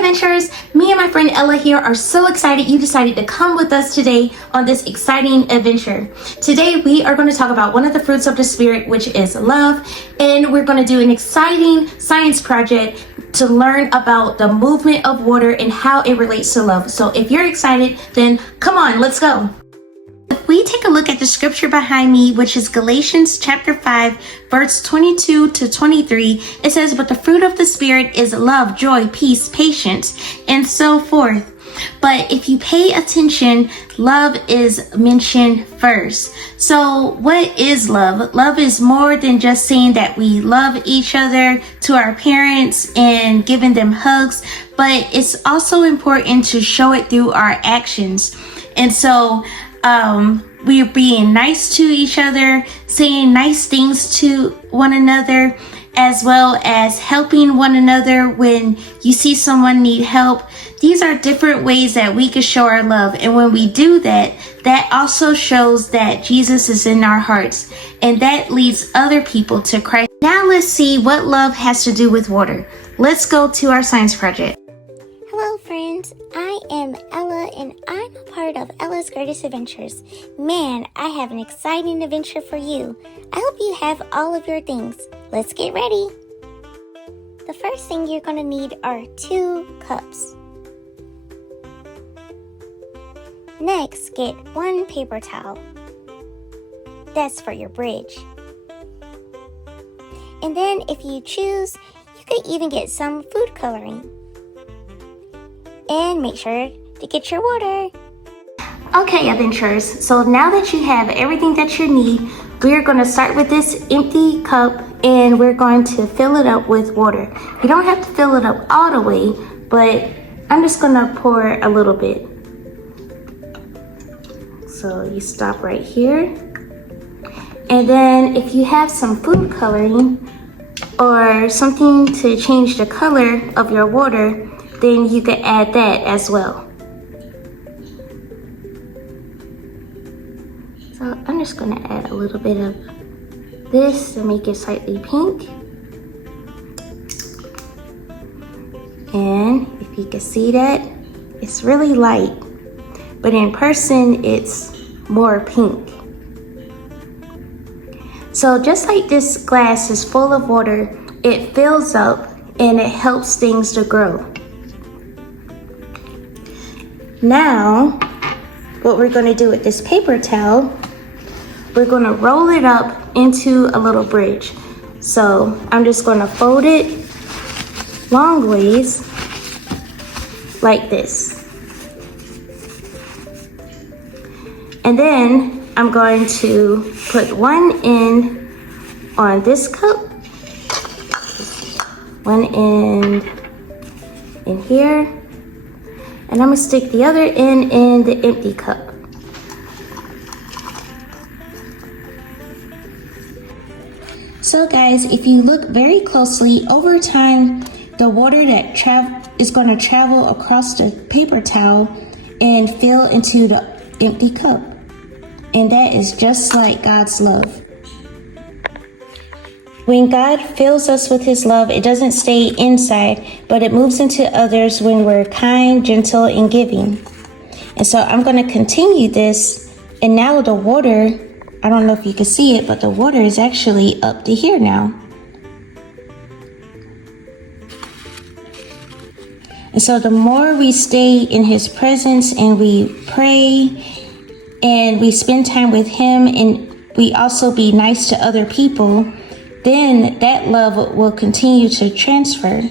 adventurers, me and my friend Ella here are so excited you decided to come with us today on this exciting adventure. Today we are going to talk about one of the fruits of the Spirit, which is love, and we're going to do an exciting science project to learn about the movement of water and how it relates to love. So if you're excited, then come on, let's go. If we take a look at the scripture behind me, which is Galatians chapter 5, verse 22 to 23, it says, "But the fruit of the Spirit is love, joy, peace, patience, and so forth." But if you pay attention, love is mentioned first. So what is love? Love is more than just saying that we love each other to our parents and giving them hugs, but it's also important to show it through our actions. And so we're being nice to each other, saying nice things to one another, as well as helping one another when you see someone need help. These are different ways that we can show our love. And when we do that, that also shows that Jesus is in our hearts, and that leads other people to Christ. Now let's see what love has to do with water. Let's go to our science project. Hello friends, I am Ella and I'm a part of Ella's Greatest Adventures. Man, I have an exciting adventure for you. I hope you have all of your things. Let's get ready. The first thing you're going to need are 2 cups. Next, get 1 paper towel. That's for your bridge. And then if you choose, you could even get some food coloring. And make sure to get your water. Okay, adventurers, so now that you have everything that you need, we're going to start with this empty cup and we're going to fill it up with water. You don't have to fill it up all the way, but I'm just going to pour a little bit. So you stop right here. And then if you have some food coloring or something to change the color of your water, then you can add that as well. So I'm just going to add a little bit of this to make it slightly pink. And if you can see that, it's really light, but in person it's more pink. So just like this glass is full of water, it fills up and it helps things to grow. Now, what we're going to do with this paper towel, we're going to roll it up into a little bridge. So I'm just going to fold it long ways like this. And then I'm going to put one end on this cup, one end in here, and I'm gonna stick the other end in the empty cup. So guys, if you look very closely, over time, the water that is gonna travel across the paper towel and fill into the empty cup. And that is just like God's love. When God fills us with His love, it doesn't stay inside, but it moves into others when we're kind, gentle, and giving. And so I'm going to continue this. And now the water, I don't know if you can see it, but the water is actually up to here now. And so the more we stay in His presence and we pray and we spend time with Him and we also be nice to other people, then that love will continue to transfer.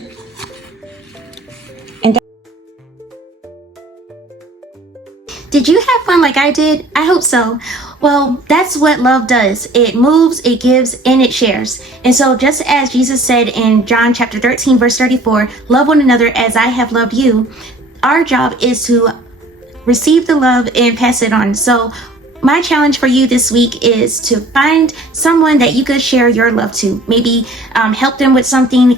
Did you have fun like I did? I hope so. Well, that's what love does. It moves, it gives, and it shares. And so just as Jesus said in John chapter 13, verse 34, love one another as I have loved you, our job is to receive the love and pass it on. So my challenge for you this week is to find someone that you could share your love to. Maybe help them with something,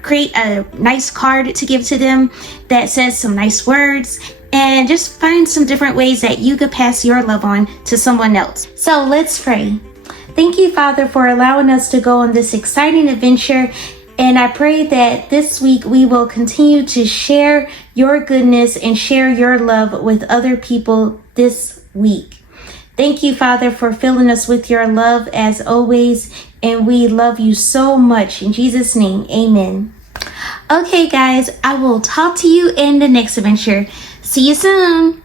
create a nice card to give to them that says some nice words, and just find some different ways that you could pass your love on to someone else. So let's pray. Thank you, Father, for allowing us to go on this exciting adventure And I pray that this week we will continue to share your goodness and share your love with other people this week. Thank you, Father, for filling us with your love as always. And we love you so much. In Jesus' name, amen. Okay, guys, I will talk to you in the next adventure. See you soon.